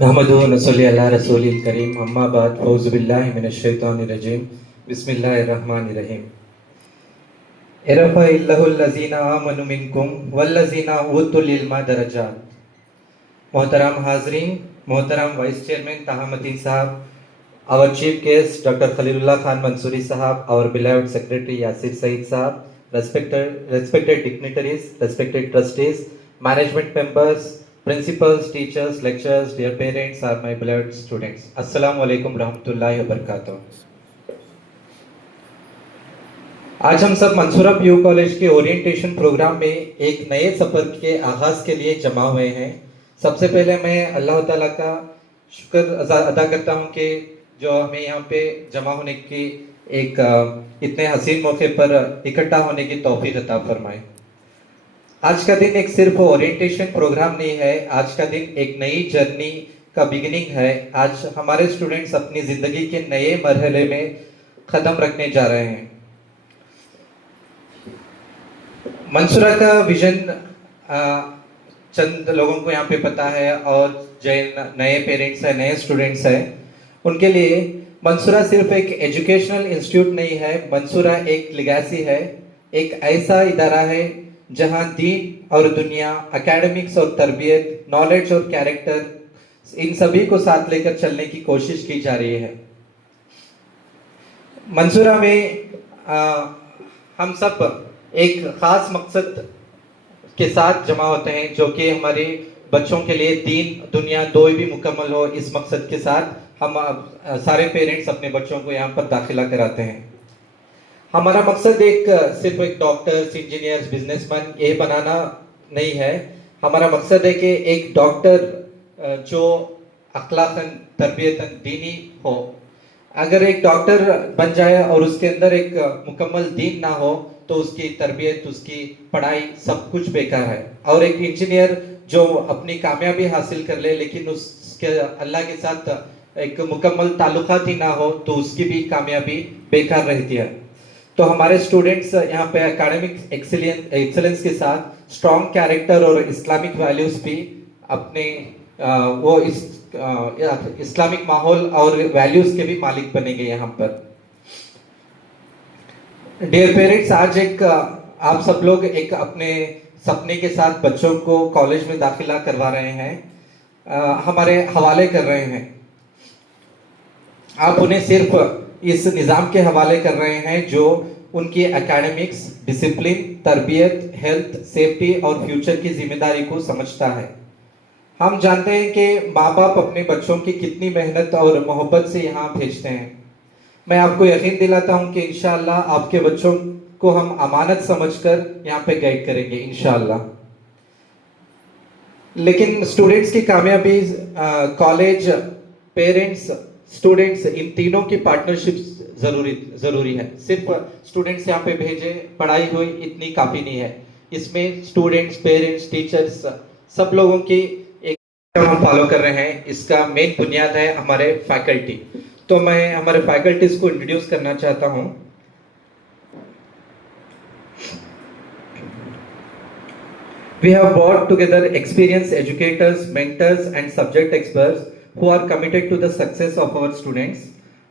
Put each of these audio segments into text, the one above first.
नहमदुहु व नसल्ली अला रसूलिल करीम अम्मा बाद फ़ौज़ु बिल्लाहि मिनश शैतानिर रजीम बिस्मिल्लाहिर रहमानिर रहीम इरफ़इल्लाहुल लज़ीना आमनु मिनकुम वल्लज़ीना ऊतुल इल्मा दरजात। मोहतरम हाज़रीन, मोहतरम वाइस चेयरमैन तहामद्दीन साहब, our chief guest Dr. Khalilullah Khan Mansoori Sahab, our beloved secretary Yasir Saeed Sahab, respected dignitaries, respected trustees, management members, principals, teachers, lecturers, dear parents, are my beloved students. Assalamu alaikum rahmatullahi wa barakatuh. आज हम सब Mansura PU college के orientation programme में एक नए सफर के आगाज के लिए जमा हुए हैं। सबसे पहले मैं अल्लाह ताला का शुक्र अदा करता हूं कि जो हमें यहाँ पे जमा होने की एक इतने हसीन मौके पर इकट्ठा होने की तौफीक अता फरमाए। आज का दिन एक सिर्फ ओरिएंटेशन प्रोग्राम नहीं है, आज का दिन एक नई जर्नी का बिगिनिंग है। आज हमारे स्टूडेंट्स अपनी जिंदगी के नए मरहले में कदम रखने जा रहे हैं। मंसूरा का विजन चंद लोगों को यहाँ पे पता है, और जो नए पेरेंट्स हैं, नए स्टूडेंट्स हैं, उनके लिए मंसूरा सिर्फ एक एजुकेशनल इंस्टीट्यूट नहीं है, मंसूरा एक लिगेसी है, एक ऐसा इदारा है जहां दीन और दुनिया, एकेडमिक्स और तरबियत, नॉलेज और कैरेक्टर, इन सभी को साथ लेकर चलने की कोशिश की जा रही है। मंसूरा में हम सब एक खास मकसद के साथ जमा होते हैं, जो कि हमारे बच्चों के लिए दीन दुनिया दो भी मुकम्मल हो। इस मकसद के साथ हम सारे पेरेंट्स अपने बच्चों को यहाँ पर दाखिला कराते हैं। हमारा मकसद सिर्फ एक डॉक्टर्स, इंजीनियर्स, बिजनेसमैन ये बनाना नहीं है। हमारा मकसद है कि एक डॉक्टर जो अखलाकन, तरबियतन दीनी हो। अगर एक डॉक्टर बन जाए और उसके अंदर एक मुकम्मल दीन ना हो तो उसकी तरबियत, उसकी पढ़ाई सब कुछ बेकार है। और एक इंजीनियर जो अपनी कामयाबी हासिल कर ले लेकिन उसके अल्लाह के साथ एक मुकम्मल ताल्लुकात ही ना हो तो उसकी भी कामयाबी बेकार रहती है। तो हमारे स्टूडेंट्स यहाँ पे एकेडमिक एक्सेलेंस के साथ स्ट्रॉन्ग कैरेक्टर और इस्लामिक वैल्यूज भी अपने वो इस्लामिक माहौल और वैल्यूज के भी मालिक बनेंगे यहाँ पर। डियर पेरेंट्स, आज आप सब लोग एक अपने सपने के साथ बच्चों को कॉलेज में दाखिला करवा रहे हैं, हमारे हवाले कर रहे हैं। आप उन्हें सिर्फ इस निज़ाम के हवाले कर रहे हैं जो उनकी एकेडमिक्स, डिसिप्लिन, तरबियत, हेल्थ, सेफ्टी और फ्यूचर की जिम्मेदारी को समझता है। हम जानते हैं कि माँ बाप अपने बच्चों की कितनी मेहनत और मोहब्बत से यहाँ भेजते हैं। मैं आपको यकीन दिलाता हूँ कि इंशाअल्लाह आपके बच्चों को हम अमानत समझकर यहाँ पे गाइड करेंगे इंशाअल्लाह। लेकिन स्टूडेंट्स की कामयाबी, कॉलेज, पेरेंट्स, स्टूडेंट्स, इन तीनों की पार्टनरशिप जरूरी है। सिर्फ स्टूडेंट्स यहाँ पे भेजे, पढ़ाई हुई, इतनी काफी नहीं है। इसमें स्टूडेंट्स, पेरेंट्स, टीचर्स, सब लोगों की एक हम फॉलो कर रहे हैं। इसका मेन बुनियाद है हमारे फैकल्टी। तो मैं हमारे फैकल्टीज को इंट्रोड्यूस करना चाहता हूं। We have brought together experienced educators, mentors and subject experts who are committed to the success of our students.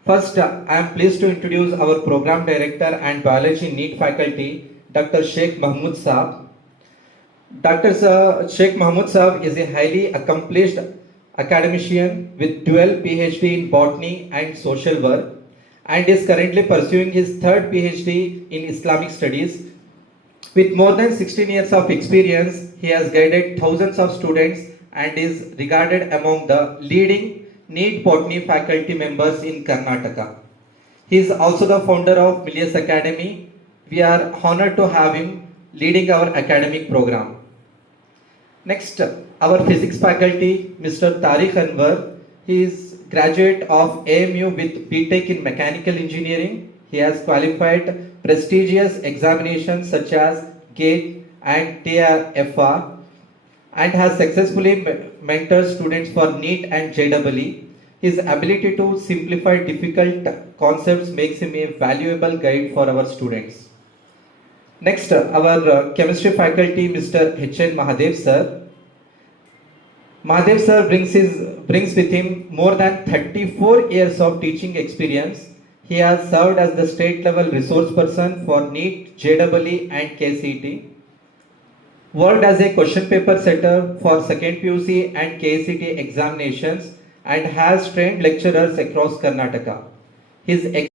First, I am pleased to introduce our program director and biology NEET faculty, Dr. Sheikh Mahmood Saab. Dr. Sheikh Mahmood Saab is a highly accomplished academician with dual PhD in botany and social work and is currently pursuing his third PhD in Islamic studies. With more than 16 years of experience, he has guided thousands of students and is regarded among the leading NEET botany faculty members in Karnataka. He is also the founder of Milius Academy. We are honored to have him leading our academic program. Next, our physics faculty, Mr. Tariq Anwar. He is graduate of AMU with BTech in Mechanical Engineering. He has qualified prestigious examinations such as GATE and TRFR and has successfully mentored students for NEET and JEE. His ability to simplify difficult concepts makes him a valuable guide for our students. Next, our chemistry faculty, Mr. H.N. Mahadev sir. Mahadev sir brings with him more than 34 years of teaching experience. He has served as the state level resource person for NEET, JEE and KCET. Worked as a question paper setter for second PUC and KCET examinations and has trained lecturers across Karnataka. His is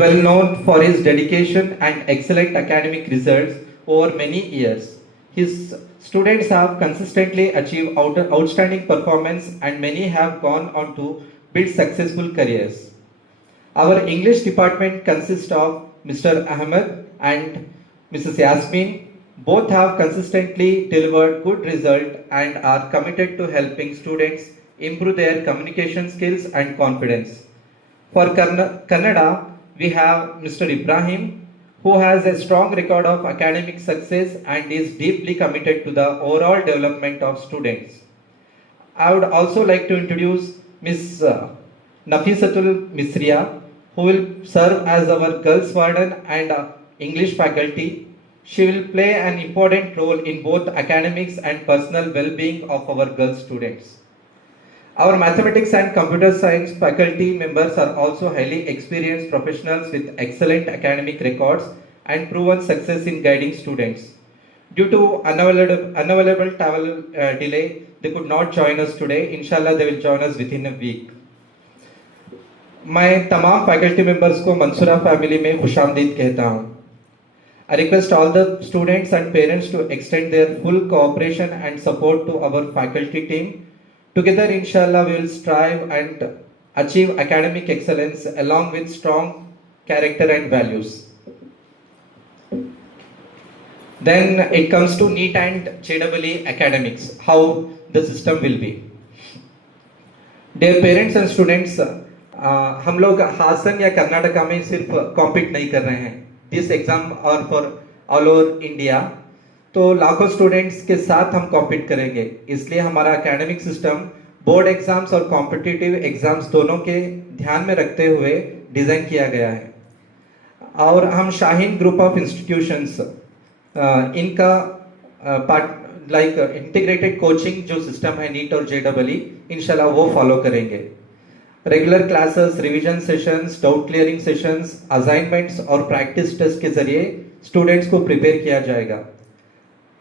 well known for his dedication and excellent academic results over many years. His students have consistently achieved outstanding performance and many have gone on to build successful careers. Our English department consists of Mr. Ahmed and Mrs. Yasmin. Both have consistently delivered good results and are committed to helping students improve their communication skills and confidence. For Kannada, we have Mr. Ibrahim, who has a strong record of academic success and is deeply committed to the overall development of students. I would also like to introduce Ms. Nafisatul Misriya, who will serve as our girls warden and English faculty. She will play an important role in both academics and personal well-being of our girls students. Our mathematics and computer science faculty members are also highly experienced professionals with excellent academic records and proven success in guiding students. Due to unavailable travel delay, they could not join us today. Inshallah, they will join us within a week. मैं तमाम faculty members को Mansura family में खुशामदीद कहता हूँ. I request all the students and parents to extend their full cooperation and support to our faculty team. Together, inshallah, we will strive and achieve academic excellence along with strong character and values. Then it comes to NEET and JEE academics, how the system will be. Dear parents and students, हम लोग हासन या कर्नाटका में सिर्फ compete नहीं कर रहे हैं. This exam और फॉर ऑल ओवर इंडिया, तो लाखों स्टूडेंट्स के साथ हम कॉम्पीट करेंगे. इसलिए हमारा एकेडमिक सिस्टम बोर्ड एग्जाम्स और कॉम्पिटिटिव एग्जाम्स दोनों के ध्यान में रखते हुए डिजाइन किया गया है. और हम शाहीन ग्रुप ऑफ इंस्टीट्यूशंस इनका पार्ट लाइक इंटीग्रेटेड कोचिंग जो सिस्टम है नीट और JEE, इंशाल्लाह वो फॉलो करेंगे. Regular classes, revision sessions, doubt clearing sessions, assignments और प्रैक्टिस टेस्ट के जरिए स्टूडेंट्स को प्रिपेयर किया जाएगा.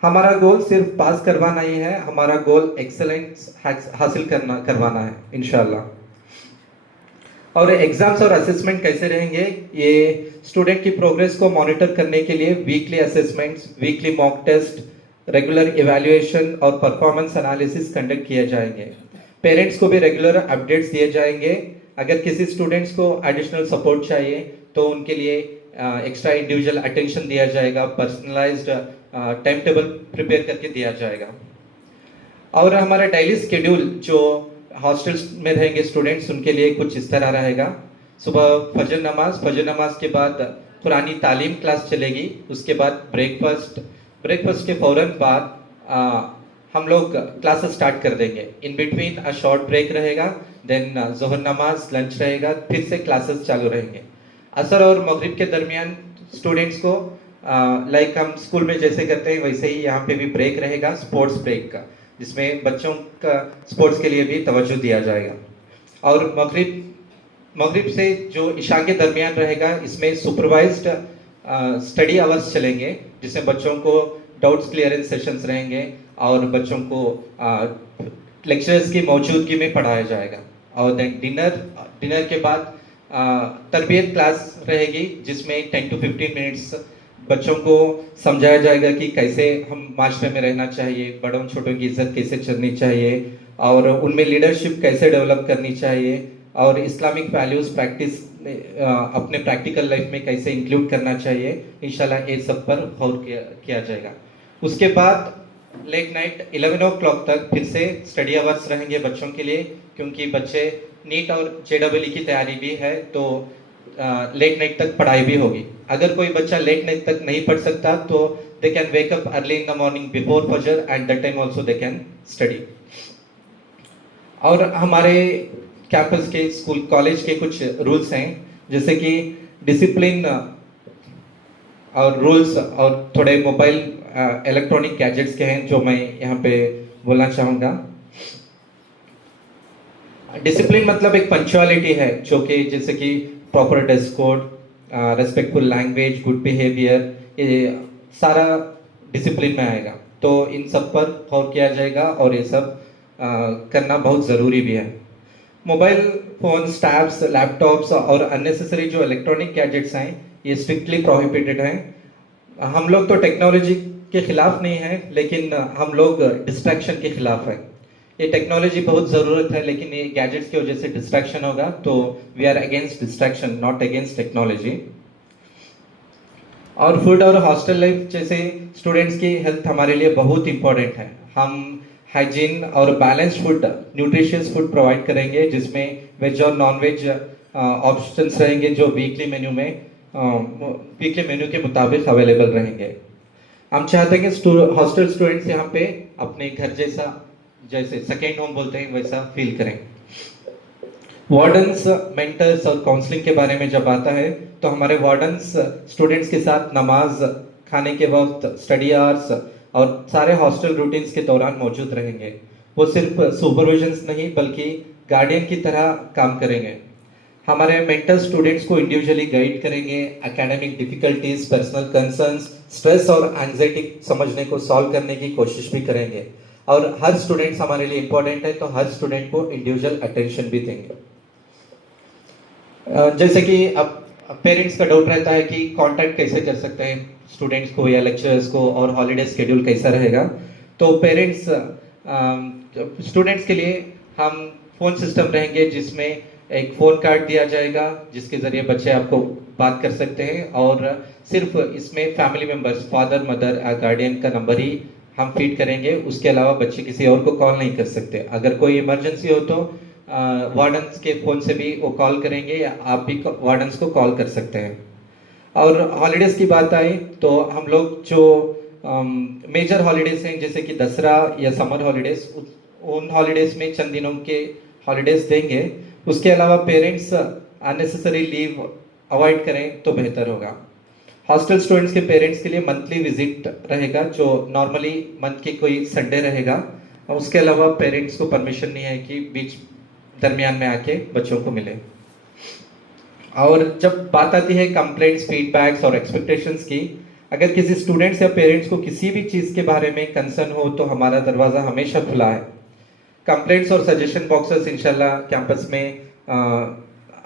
हमारा गोल सिर्फ पास करवाना ही है, हमारा गोल एक्सेलेंस हासिल करवाना है इंशाल्लाह. और एग्जाम्स और असेसमेंट कैसे रहेंगे, ये स्टूडेंट की प्रोग्रेस को मॉनिटर करने के लिए weekly assessments, weekly mock test, regular evaluation और परफॉर्मेंस एनालिसिस कंडक्ट किए जाएंगे. पेरेंट्स को भी रेगुलर अपडेट्स दिए जाएंगे. अगर किसी स्टूडेंट्स को एडिशनल सपोर्ट चाहिए तो उनके लिए एक्स्ट्रा इंडिविजुअल अटेंशन दिया जाएगा, पर्सनलाइज्ड टाइम टेबल प्रिपेयर करके दिया जाएगा. और हमारा डेली शेड्यूल जो हॉस्टल्स में रहेंगे स्टूडेंट्स उनके लिए कुछ इस तरह रहेगा. सुबह फजर नमाज के बाद कुरानी तालीम क्लास चलेगी. उसके बाद ब्रेकफास्ट के फौरन बाद हम लोग क्लासेस स्टार्ट कर देंगे. In between a short break रहेगा, देन जोहर नमाज, लंच रहेगा, फिर से क्लासेस चालू रहेंगे. असर और मगरिब के दरमियान स्टूडेंट्स को लाइक हम स्कूल में जैसे करते हैं वैसे ही यहाँ पे भी ब्रेक रहेगा, स्पोर्ट्स ब्रेक का, जिसमें बच्चों का स्पोर्ट्स के लिए भी तवज्जो दिया जाएगा. और मगरिब से जो इशा के दरमियान रहेगा, इसमें सुपरवाइज्ड स्टडी आवर्स चलेंगे, जिसमें बच्चों को डाउट्स क्लियरेंस सेशंस रहेंगे और बच्चों को लेक्चरर्स की मौजूदगी में पढ़ाया जाएगा. और देन डिनर के बाद तरबियत क्लास रहेगी, जिसमें 10 to 15 मिनट्स बच्चों को समझाया जाएगा कि कैसे हम माशरे में रहना चाहिए, बड़ों छोटों की इज्जत कैसे करनी चाहिए और उनमें लीडरशिप कैसे डेवलप करनी चाहिए और इस्लामिक वैल्यूज प्रैक्टिस अपने प्रैक्टिकल लाइफ में कैसे इंक्लूड करना चाहिए. इंशाल्लाह ये सब पर गौर किया जाएगा. उसके बाद लेट नाइट 11 o'clock तक फिर से स्टडी आवर्स रहेंगे बच्चों के लिए, क्योंकि बच्चे नीट और JEE की तैयारी भी है तो लेट नाइट तक पढ़ाई भी होगी. अगर कोई बच्चा लेट नाइट तक नहीं पढ़ सकता तो they can wake up early in the morning before फजर and that time also they can study. और हमारे कैंपस के स्कूल कॉलेज के कुछ रूल्स हैं, जैसे कि डिसिप्लिन और रूल्स और थोड़े मोबाइल इलेक्ट्रॉनिक गैजेट्स के हैं जो मैं यहाँ पे बोलना चाहूँगा. डिसिप्लिन मतलब एक पंक्चुअलिटी है, जो कि जैसे कि proper dress code, respectful language, good behaviour, ये सारा डिसिप्लिन में आएगा। तो इन सब पर गौर किया जाएगा और ये सब करना बहुत ज़रूरी भी है। मोबाइल फोन्स, टैब्स, लैपटॉप्स और अननेसेसरी जो इलेक्ट्रॉनिक गैजेट्स हैं, ये स्ट्रिक्टली प्रोहिबिटेड हैं। हम लोग तो टेक्नोलॉजी के खिलाफ नहीं है, लेकिन हम लोग डिस्ट्रैक्शन के खिलाफ है। ये टेक्नोलॉजी बहुत ज़रूरत है, लेकिन ये गैजेट्स की वजह से डिस्ट्रैक्शन होगा, तो we are against distraction, not against technology. और फूड और हॉस्टल लाइफ जैसे स्टूडेंट्स की हेल्थ हमारे लिए बहुत इंपॉर्टेंट है। हम हाइजीन और balanced food, nutritious food provide करेंगे, जिसमें वेज और नॉन वेज ऑप्शंस रहेंगे, जो वीकली मेन्यू के मुताबिक अवेलेबल रहेंगे। हम चाहते हैं कि हॉस्टल स्टूडेंट्स यहाँ पे अपने घर जैसा, जैसे सेकेंड होम बोलते हैं, वैसा फील करें। वार्डन्स, मेंटर्स और काउंसलिंग के बारे में जब आता है, तो हमारे वार्डन्स स्टूडेंट्स के साथ नमाज, खाने के वक्त, स्टडी आवर्स और सारे हॉस्टल रूटीन्स के दौरान मौजूद रहेंगे। वो सिर्फ सुपरविजन्स नहीं, बल्कि गार्डियन की तरह काम करेंगे। हमारे मेंटर स्टूडेंट्स को इंडिविजुअली गाइड करेंगे, academic difficulties, personal concerns, stress और एंजाइटी समझने को सॉल्व करने की कोशिश भी करेंगे। और हर स्टूडेंट्स हमारे लिए इंपॉर्टेंट है, तो हर स्टूडेंट को इंडिविजुअल अटेंशन भी देंगे। जैसे कि अब पेरेंट्स का डाउट रहता है कि कांटेक्ट कैसे कर सकते हैं स्टूडेंट्स को या लेक्चरर्स को, और हॉलीडे शेड्यूल कैसा रहेगा। तो पेरेंट्स स्टूडेंट्स के लिए हम फ़ोन सिस्टम रहेंगे, जिसमें एक फ़ोन कार्ड दिया जाएगा, जिसके ज़रिए बच्चे आपको बात कर सकते हैं। और सिर्फ इसमें फैमिली मेम्बर्स, फादर, मदर या गार्डियन का नंबर ही हम फीड करेंगे। उसके अलावा बच्चे किसी और को कॉल नहीं कर सकते। अगर कोई इमरजेंसी हो तो वार्डन्स के फ़ोन से भी वो कॉल करेंगे, या आप भी वार्डन्स को कॉल कर सकते हैं। और हॉलीडेज़ की बात आई तो हम लोग जो मेजर हॉलीडेज़ हैं, जैसे कि दसरा या समर हॉलीडेज़, उन हॉलीडेज़ में चंद दिनों के हॉलीडेज़ देंगे। उसके अलावा पेरेंट्स अननेसेसरी लीव अवॉइड करें तो बेहतर होगा। हॉस्टल स्टूडेंट्स के पेरेंट्स के लिए मंथली विजिट रहेगा, जो नॉर्मली मंथ के कोई संडे रहेगा। उसके अलावा पेरेंट्स को परमिशन नहीं है कि बीच दरमियान में आके बच्चों को मिले। और जब बात आती है कंप्लेंट्स, फीडबैक्स और एक्सपेक्टेशंस की, अगर किसी स्टूडेंट्स या पेरेंट्स को किसी भी चीज़ के बारे में कंसर्न हो, तो हमारा दरवाज़ा हमेशा खुला है। कंप्लेंट्स और सजेशन बॉक्सेस इंशाल्लाह कैंपस में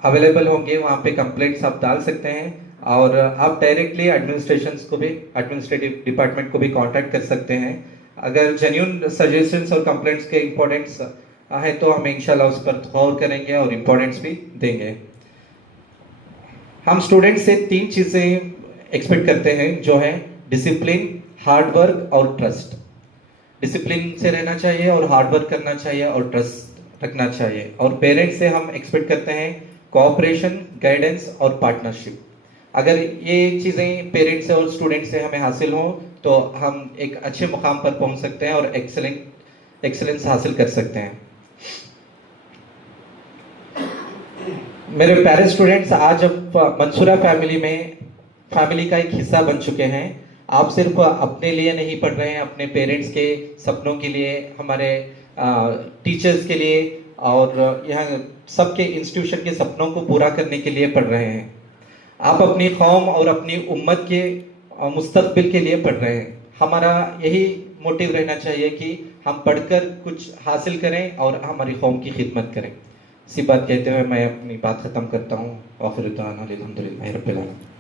अवेलेबल होंगे, वहाँ पे कंप्लेंट्स आप डाल सकते हैं। और आप डायरेक्टली एडमिनिस्ट्रेटिव डिपार्टमेंट को भी कांटेक्ट कर सकते हैं। अगर जेन्युइन सजेशंस और कंप्लेंट्स के इम्पोर्टेंट्स है, तो हम इंशाल्लाह उस पर गौर करेंगे और इम्पोर्टेंट्स भी देंगे। हम स्टूडेंट से 3 चीज़ें एक्सपेक्ट करते हैं, जो है डिसिप्लिन, हार्ड वर्क और ट्रस्ट। डिसिप्लिन से रहना चाहिए और हार्ड वर्क करना चाहिए और ट्रस्ट रखना चाहिए। और पेरेंट्स से हम एक्सपेक्ट करते हैं कोऑपरेशन, गाइडेंस और पार्टनरशिप। अगर ये चीज़ें पेरेंट्स से और स्टूडेंट से हमें हासिल हों, तो हम एक अच्छे मुकाम पर पहुंच सकते हैं और एक्सेलेंस हासिल कर सकते हैं। मेरे प्यारे स्टूडेंट्स, आज अब मंसूरा फैमिली का एक हिस्सा बन चुके हैं। आप सिर्फ अपने लिए नहीं पढ़ रहे हैं, अपने पेरेंट्स के सपनों के लिए, हमारे टीचर्स के लिए और यहाँ सबके इंस्टीट्यूशन के सपनों को पूरा करने के लिए पढ़ रहे हैं। आप अपनी कौम और अपनी उम्मत के मुस्तकबिल के लिए पढ़ रहे हैं। हमारा यही मोटिव रहना चाहिए कि हम पढ़कर कुछ हासिल करें और हमारी कौम की खिदमत करें। इसी बात कहते हुए मैं अपनी बात ख़त्म करता हूँ। आखिर दुआना अल्हम्दुलिल्लाहि रब्बिल आलमीन।